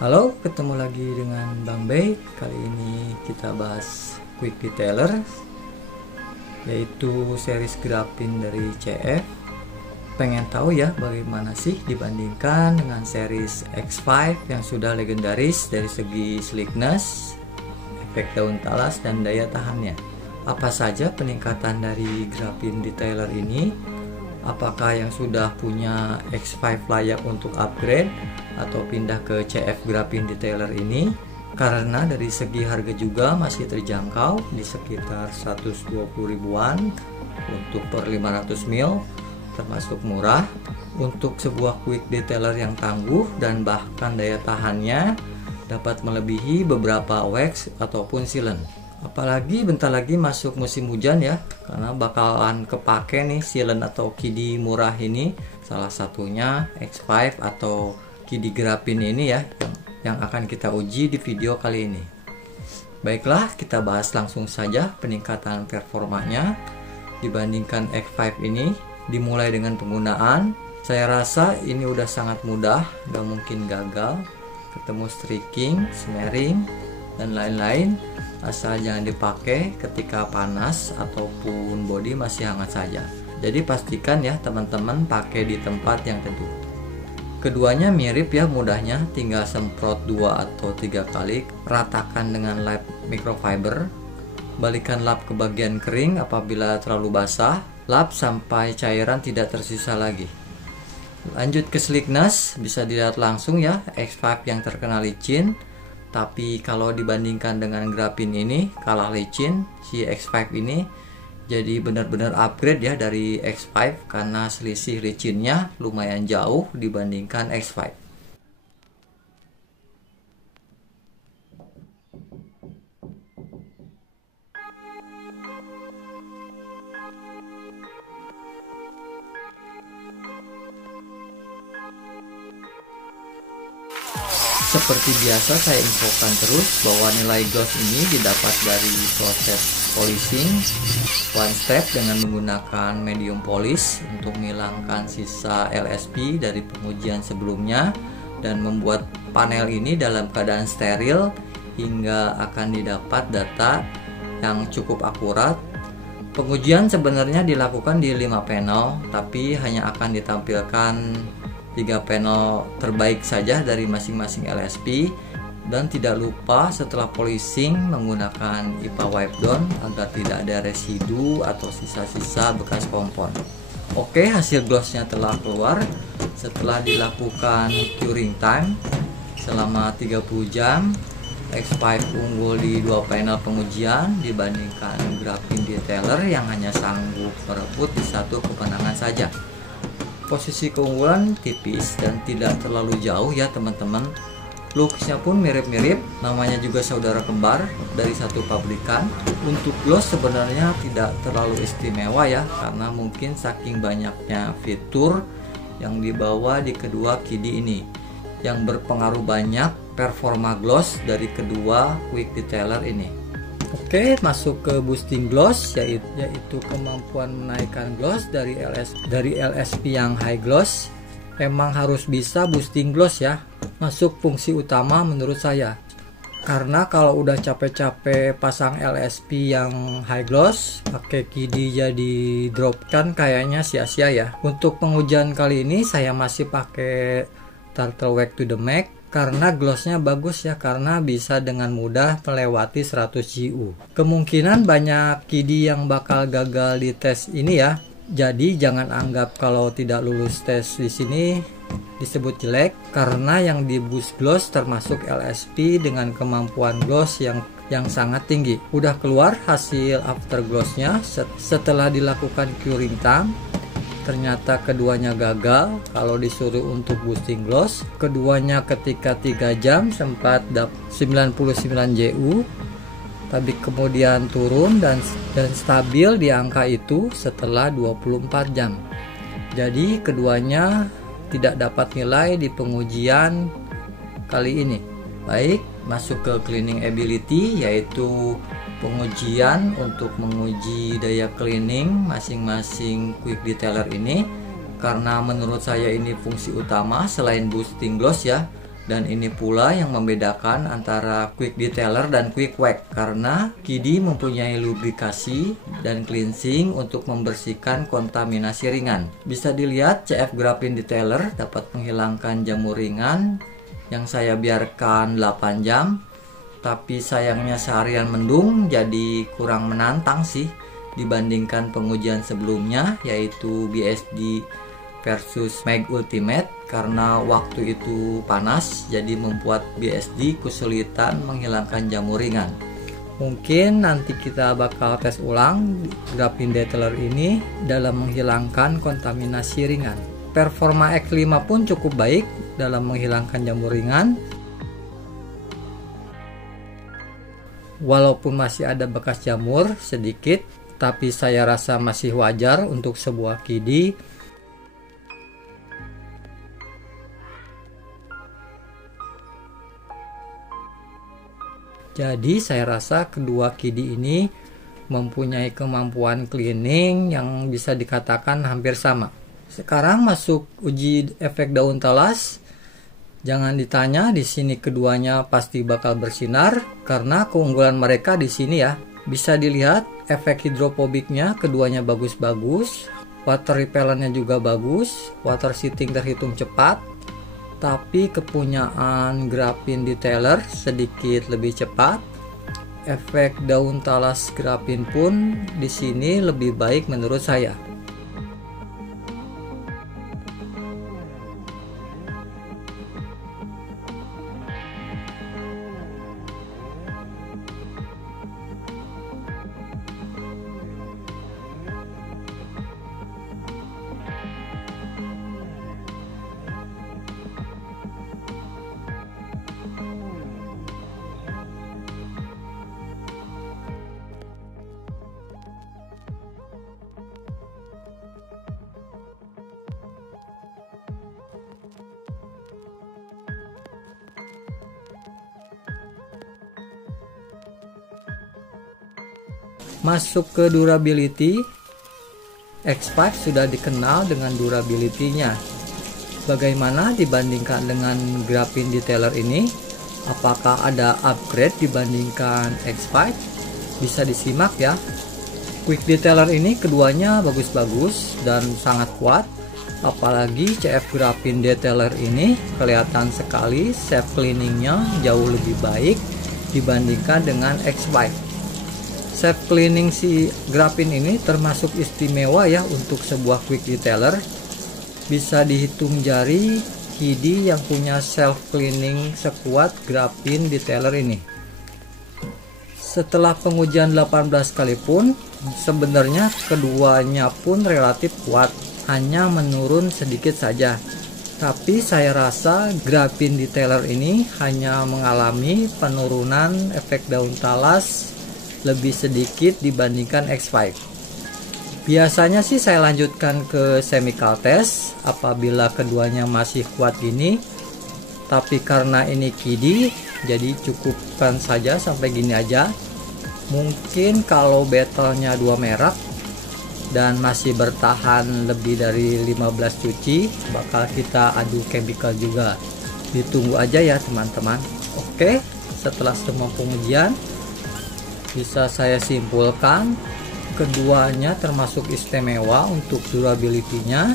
Halo, ketemu lagi dengan Bang Bay. Kali ini kita bahas quick detailer, yaitu series grapin dari CF. Pengen tahu ya bagaimana sih dibandingkan dengan series X5 yang sudah legendaris dari segi sleekness, efek daun talas, dan daya tahannya. Apa saja peningkatan dari grapin detailer ini? Apakah yang sudah punya X5 layak untuk upgrade atau pindah ke CF grapin detailer ini? Karena dari segi harga juga masih terjangkau di sekitar 120 ribuan untuk per 500 mil, termasuk murah untuk sebuah quick detailer yang tangguh dan bahkan daya tahannya dapat melebihi beberapa wax ataupun sealant. Apalagi bentar lagi masuk musim hujan ya, karena bakalan kepake nih sealant atau KD murah ini, salah satunya X5 atau KD grapin ini ya, yang akan kita uji di video kali ini. Baiklah, kita bahas langsung saja peningkatan performanya dibandingkan X5 ini. Dimulai dengan penggunaan, saya rasa ini udah sangat mudah, gak mungkin gagal. Ketemu streaking, smearing, dan lain-lain, asal jangan dipakai ketika panas ataupun body masih hangat saja. Jadi pastikan ya teman-teman pakai di tempat yang teduh. Keduanya mirip ya mudahnya, tinggal semprot 2 atau 3 kali, ratakan dengan lap microfiber, balikan lap ke bagian kering apabila terlalu basah, lap sampai cairan tidak tersisa lagi. Lanjut ke sleekness, bisa dilihat langsung ya X5 yang terkena licin. Tapi kalau dibandingkan dengan grapin ini kalah licin, si X5 ini jadi benar-benar upgrade ya dari X5 karena selisih licinnya lumayan jauh dibandingkan X5. Seperti biasa saya infokan terus bahwa nilai gloss ini didapat dari proses polishing one step dengan menggunakan medium polish untuk menghilangkan sisa LSP dari pengujian sebelumnya dan membuat panel ini dalam keadaan steril hingga akan didapat data yang cukup akurat. Pengujian sebenarnya dilakukan di 5 panel, tapi hanya akan ditampilkan 3 panel terbaik saja dari masing-masing LSP. Dan tidak lupa setelah polishing menggunakan IPA wipe down agar tidak ada residu atau sisa-sisa bekas kompon. Oke, hasil glossnya telah keluar setelah dilakukan curing time selama 30 jam. X5 unggul di 2 panel pengujian dibandingkan grapin detailer yang hanya sanggup merebut di 1 kemenangan saja. Posisi keunggulan tipis dan tidak terlalu jauh ya teman-teman. Looknya pun mirip-mirip, namanya juga saudara kembar dari satu pabrikan. Untuk gloss sebenarnya tidak terlalu istimewa ya, karena mungkin saking banyaknya fitur yang dibawa di kedua KD ini yang berpengaruh banyak performa gloss dari kedua quick detailer ini. Oke, masuk ke boosting gloss, yaitu kemampuan menaikkan gloss dari LSP yang high gloss. Emang harus bisa boosting gloss ya, masuk fungsi utama menurut saya. Karena kalau udah capek-capek pasang LSP yang high gloss, pakai KD jadi drop kan kayaknya sia-sia ya. Untuk pengujian kali ini saya masih pakai Turtle Wax to the Max karena glossnya bagus ya, karena bisa dengan mudah melewati 100 GU. Kemungkinan banyak KD yang bakal gagal di tes ini ya. Jadi jangan anggap kalau tidak lulus tes di sini disebut jelek, karena yang di boost gloss termasuk LSP dengan kemampuan gloss yang sangat tinggi. Udah keluar hasil after glossnya setelah dilakukan curing time. Ternyata keduanya gagal kalau disuruh untuk boosting gloss. Keduanya ketika 3 jam sempat 99 JU, tapi kemudian turun dan stabil di angka itu setelah 24 jam. Jadi keduanya tidak dapat nilai di pengujian kali ini. Baik, masuk ke cleaning ability, yaitu pengujian untuk menguji daya cleaning masing-masing quick detailer ini. Karena menurut saya ini fungsi utama selain boosting gloss ya, Dan ini pula yang membedakan antara quick detailer dan quick wax, karena KIDI mempunyai lubrikasi dan cleansing untuk membersihkan kontaminasi ringan. Bisa dilihat CF Graphene Detailer dapat menghilangkan jamur ringan yang saya biarkan 8 jam. Tapi sayangnya seharian mendung, jadi kurang menantang sih dibandingkan pengujian sebelumnya, yaitu BSD versus Mag Ultimate, karena waktu itu panas jadi membuat BSD kesulitan menghilangkan jamur ringan. Mungkin nanti kita bakal tes ulang Graphene Detailer ini dalam menghilangkan kontaminasi ringan. Performa X5 pun cukup baik dalam menghilangkan jamur ringan. Walaupun masih ada bekas jamur sedikit, tapi saya rasa masih wajar untuk sebuah KIDI. Jadi saya rasa kedua KIDI ini mempunyai kemampuan cleaning yang bisa dikatakan hampir sama. Sekarang masuk uji efek daun talas. Jangan ditanya, di sini keduanya pasti bakal bersinar karena keunggulan mereka di sini ya. Bisa dilihat efek hidropobiknya keduanya bagus-bagus. Water repellentnya juga bagus. Water sheeting terhitung cepat. Tapi kepunyaan Graphene Detailer sedikit lebih cepat. Efek daun talas Graphene pun di sini lebih baik menurut saya. Masuk ke durability, X5 sudah dikenal dengan durability-nya. Bagaimana dibandingkan dengan Graphene Detailer ini? Apakah ada upgrade dibandingkan X5? Bisa disimak ya. Quick Detailer ini keduanya bagus-bagus dan sangat kuat. Apalagi CF Graphene Detailer ini kelihatan sekali self cleaningnya jauh lebih baik dibandingkan dengan X5. Self cleaning si Graphene ini termasuk istimewa ya untuk sebuah quick detailer. Bisa dihitung jari KIDI yang punya self cleaning sekuat Graphene Detailer ini. Setelah pengujian 18 kali pun sebenarnya keduanya pun relatif kuat, hanya menurun sedikit saja. Tapi saya rasa Graphene Detailer ini hanya mengalami penurunan efek daun talas lebih sedikit dibandingkan X5. Biasanya sih saya lanjutkan ke chemical test apabila keduanya masih kuat gini. Tapi karena ini KIDI, jadi cukupkan saja sampai gini aja. Mungkin kalau battle-nya 2 merek dan masih bertahan lebih dari 15 cuci, bakal kita adu chemical juga. Ditunggu aja ya teman-teman. Oke, setelah semua pengujian, bisa saya simpulkan keduanya termasuk istimewa untuk durability-nya,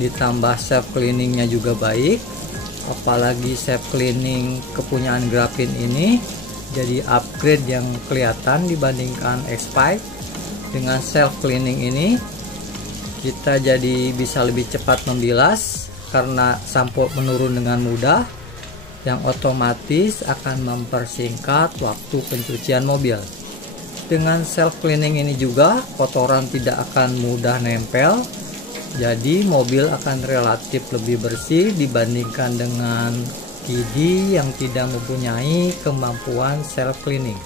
ditambah self cleaning-nya juga baik. Apalagi self cleaning kepunyaan Graphene ini jadi upgrade yang kelihatan dibandingkan X5. Dengan self cleaning ini kita jadi bisa lebih cepat membilas karena sampo menurun dengan mudah, yang otomatis akan mempersingkat waktu pencucian mobil. Dengan self cleaning ini juga kotoran tidak akan mudah nempel, jadi mobil akan relatif lebih bersih dibandingkan dengan KIDI yang tidak mempunyai kemampuan self cleaning.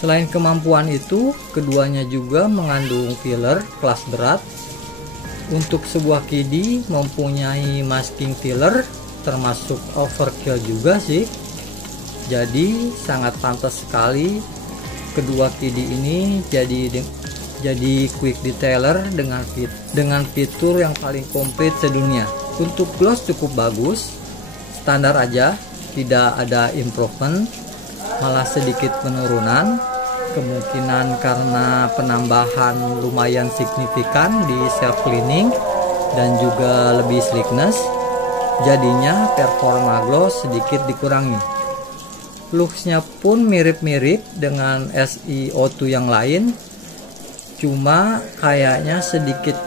Selain kemampuan itu, keduanya juga mengandung filler kelas berat. Untuk sebuah KIDI mempunyai masking filler termasuk overkill juga sih. Jadi sangat pantas sekali kedua KIDI ini jadi quick detailer dengan fitur yang paling komplit sedunia. Untuk gloss cukup bagus, standar aja. tidak ada improvement, malah sedikit penurunan. Kemungkinan karena penambahan lumayan signifikan di self cleaning dan juga lebih slickness, jadinya performa gloss sedikit dikurangi. Looksnya pun mirip-mirip dengan SiO2 yang lain, cuma kayaknya sedikit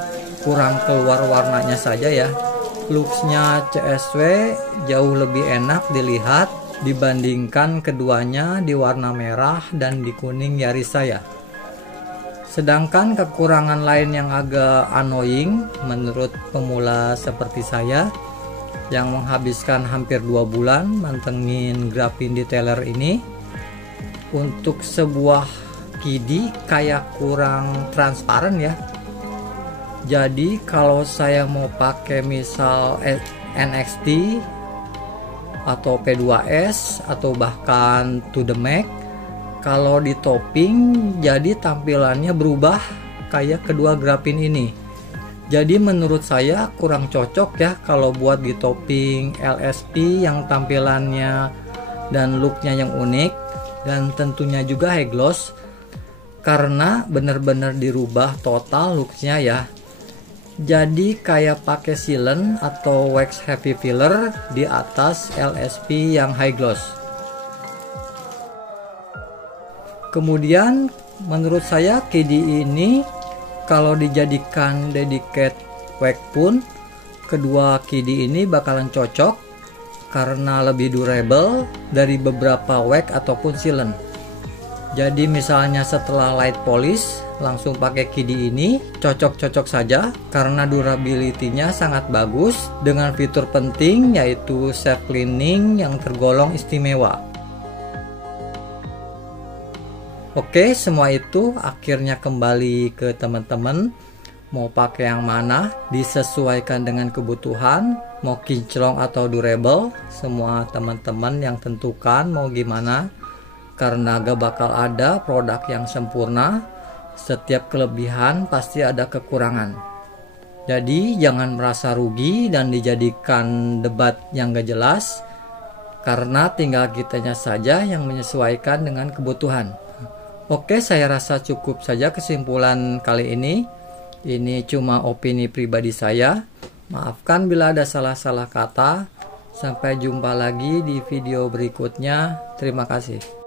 kurang keluar warnanya saja ya. Looksnya CSW jauh lebih enak dilihat dibandingkan keduanya di warna merah dan di kuning Yaris saya. Sedangkan kekurangan lain yang agak annoying menurut pemula seperti saya yang menghabiskan hampir 2 bulan mantengin grafin detailer ini, untuk sebuah kidi kayak kurang transparan ya. Jadi kalau saya mau pakai misal NXT atau P2S atau bahkan to the Mac, kalau di topping jadi tampilannya berubah kayak kedua grafin ini. Jadi menurut saya kurang cocok ya kalau buat di topping LSP yang tampilannya dan looknya yang unik dan tentunya juga high gloss, karena bener-bener dirubah total looknya ya. Jadi kayak pakai sealant atau wax heavy filler di atas LSP yang high gloss. Kemudian menurut saya KD ini kalau dijadikan dedicated wax pun kedua KD ini bakalan cocok karena lebih durable dari beberapa wax ataupun sealant. Jadi misalnya setelah light polish langsung pakai KD ini cocok-cocok saja karena durability-nya sangat bagus dengan fitur penting yaitu self cleaning yang tergolong istimewa. Oke, semua itu akhirnya kembali ke teman-teman. Mau pakai yang mana disesuaikan dengan kebutuhan, mau kinclong atau durable, semua teman-teman yang tentukan mau gimana. Karena gak bakal ada produk yang sempurna, setiap kelebihan pasti ada kekurangan. Jadi jangan merasa rugi dan dijadikan debat yang gak jelas, karena tinggal kitanya saja yang menyesuaikan dengan kebutuhan. Oke, saya rasa cukup saja kesimpulan kali ini. Ini cuma opini pribadi saya. Maafkan bila ada salah-salah kata. Sampai jumpa lagi di video berikutnya. Terima kasih.